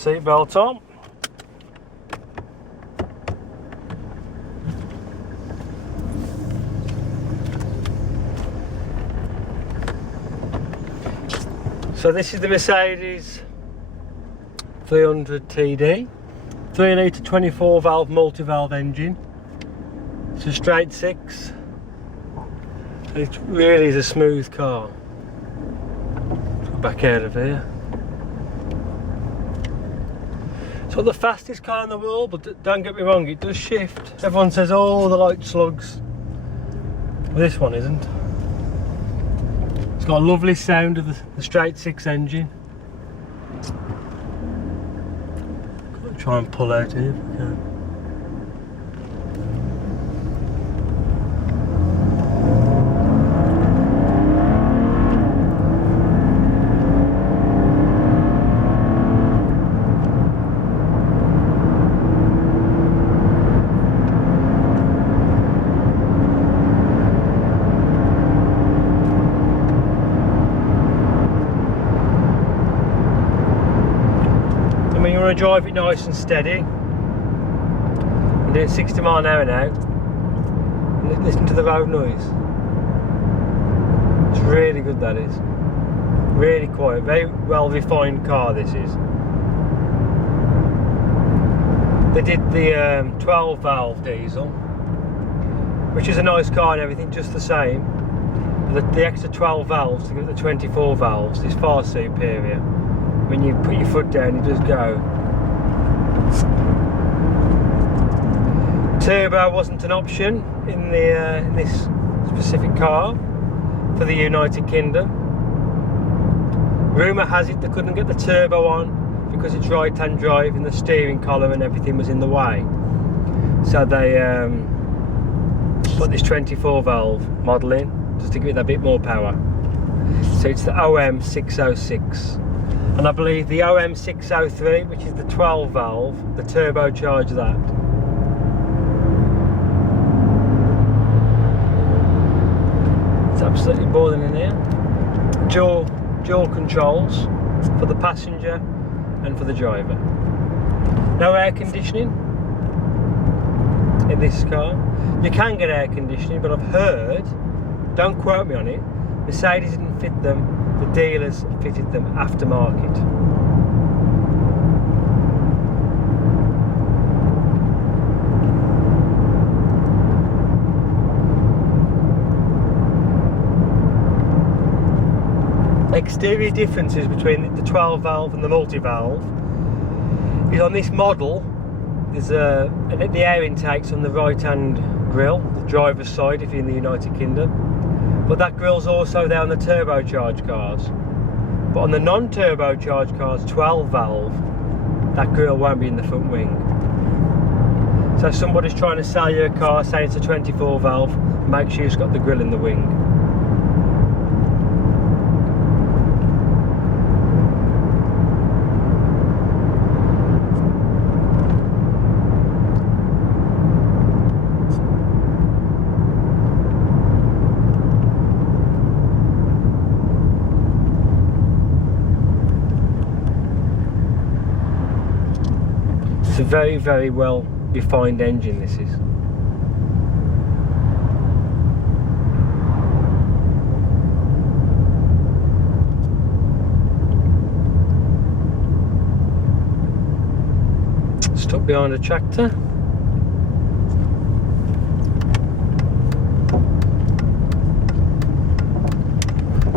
Seatbelt on. So this is the Mercedes 300 TD, 3 litre 24 valve multi-valve engine. It's a straight six. It really is a smooth car. Let's go back out of here. It's not the fastest car in the world, but don't get me wrong, it does shift. Everyone says, oh, the light slugs. Well, this one isn't. It's got a lovely sound of the straight six engine. Gotta try and pull out here if we can. When you want to drive it nice and steady, I'm doing 60 mile an hour now, and listen to the road noise. It's really good, that is. Really quiet, very well refined car this is. They did the 12 valve diesel, which is a nice car and everything, just the same. But the extra 12 valves to get the 24 valves is far superior. When you put your foot down, it does go. Turbo wasn't an option in this specific car for the United Kingdom. Rumour has it they couldn't get the turbo on because it's right-hand drive and the steering column and everything was in the way. So they put this 24 valve model in just to give it a bit more power. So it's the OM606. And I believe the OM603, which is the 12 valve, the turbocharged that. It's absolutely boiling in here. Dual controls for the passenger and for the driver. No air conditioning in this car. You can get air conditioning, but I've heard, don't quote me on it, Mercedes didn't fit them. The dealers fitted them aftermarket. Exterior differences between the 12 valve and the multi-valve is on this model. There's the air intake's on the right hand grille, the driver's side if you're in the United Kingdom. But that grille's also there on the turbocharged cars. But on the non-turbocharged cars, 12 valve, that grille won't be in the front wing. So if somebody's trying to sell you a car, say it's a 24 valve, make sure it's got the grille in the wing. A very, very well refined engine this is. Stuck behind a tractor.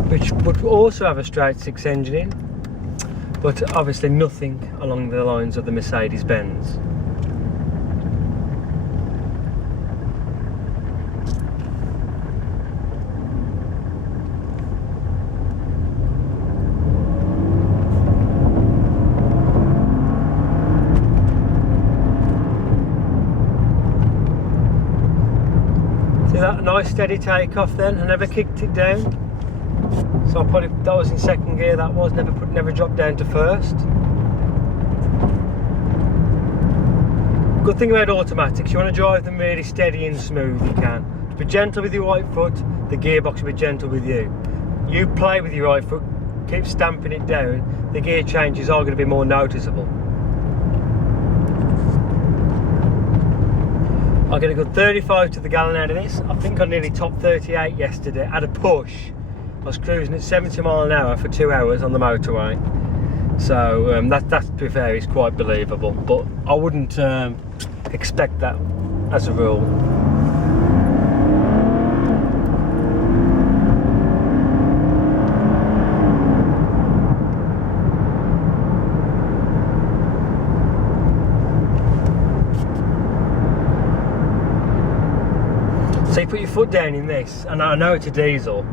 Which would also have a straight six engine in. But obviously nothing along the lines of the Mercedes-Benz. See that nice steady takeoff then? I never kicked it down. So I probably, that was in second gear, that was, never dropped down to first. Good thing about automatics, you want to drive them really steady and smooth, you can. Just be gentle with your right foot, the gearbox will be gentle with you. You play with your right foot, keep stamping it down, the gear changes are going to be more noticeable. I get a good 35 to the gallon out of this. I think I nearly topped 38 yesterday at a push. I was cruising at 70 miles an hour for 2 hours on the motorway. So that to be fair is quite believable, but I wouldn't expect that as a rule. So you put your foot down in this, and I know it's a diesel,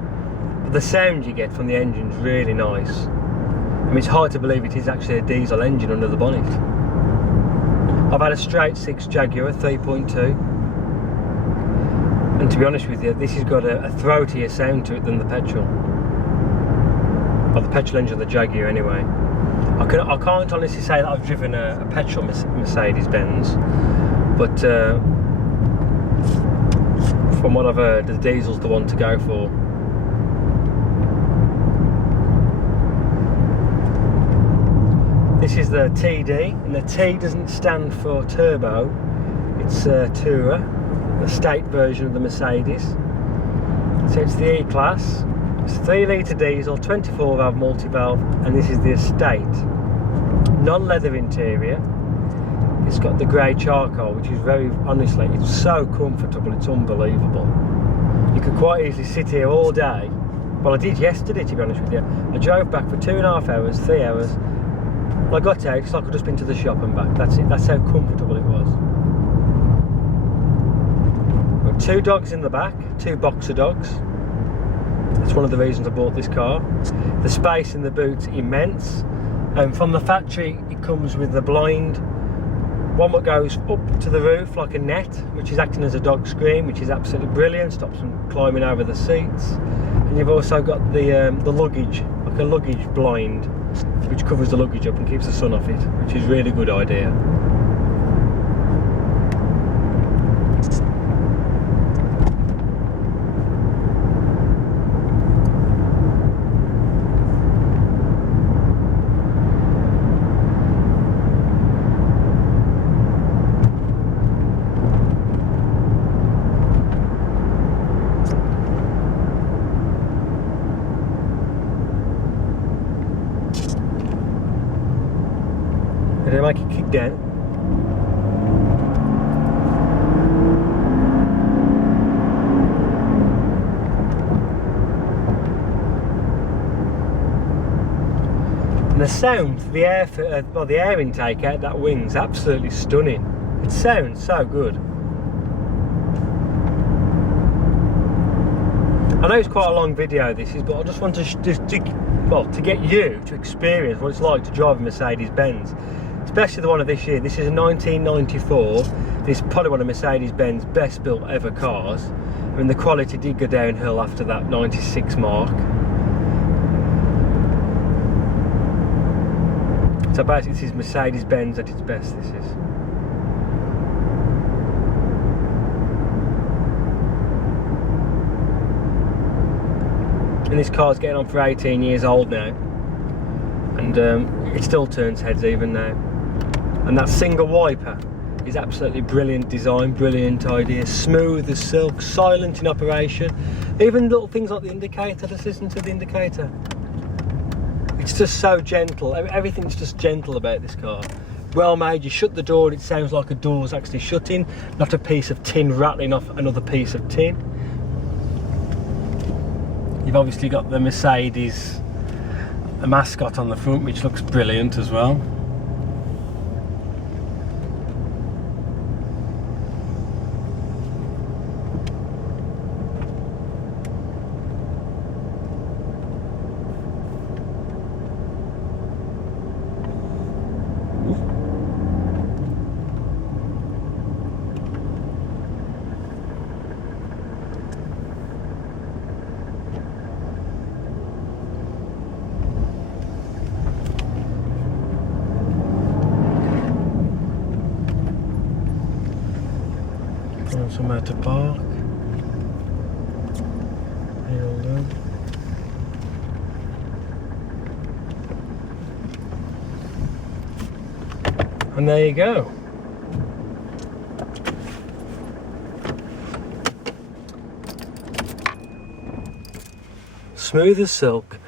but the sound you get from the engine's really nice. I mean, it's hard to believe it is actually a diesel engine under the bonnet. I've had a straight 6 Jaguar 3.2, and to be honest with you, this has got a throatier sound to it than the petrol. Or the petrol engine of the Jaguar anyway. I can't honestly say that I've driven a petrol Mercedes-Benz, but from what I've heard, the diesel's the one to go for. This is the TD, and the T doesn't stand for turbo, it's Tourer, the state version of the Mercedes. So it's the E-Class, it's a 3 litre diesel, 24 valve multi-valve, and this is the estate. Non-leather interior. It's got the grey charcoal, which is very, honestly, it's so comfortable, it's unbelievable. You could quite easily sit here all day. Well, I did yesterday, to be honest with you. I drove back for 2.5 hours, 3 hours. Well, I got out, it's like I'd just been to the shop and back. That's it, that's how comfortable it was. Got 2 dogs in the back, 2 boxer dogs. That's one of the reasons I bought this car. The space in the boot's immense. From the factory, it comes with the blind, one that goes up to the roof like a net, which is acting as a dog screen, which is absolutely brilliant, stops them climbing over the seats. And you've also got the luggage, like a luggage blind, which covers the luggage up and keeps the sun off it, which is a really good idea. Did I make it kick down? And the sound, the air intake out that wing's absolutely stunning. It sounds so good. I know it's quite a long video this is, but I just want to to get you to experience what it's like to drive a Mercedes-Benz. Especially the one of this year. This is a 1994. This is probably one of Mercedes-Benz best built ever cars. I mean, the quality did go downhill after that 96 mark. So basically this is Mercedes-Benz at its best, this is. And this car's getting on for 18 years old now. And it still turns heads even now. And that single wiper is absolutely brilliant design, brilliant idea, smooth as silk, silent in operation. Even little things like the indicator, just listen to the indicator. It's just so gentle, everything's just gentle about this car. Well made, you shut the door and it sounds like a door's actually shutting, not a piece of tin rattling off another piece of tin. You've obviously got the Mercedes mascot on the front, which looks brilliant as well. Somewhere to park. And there you go. smooth as silk.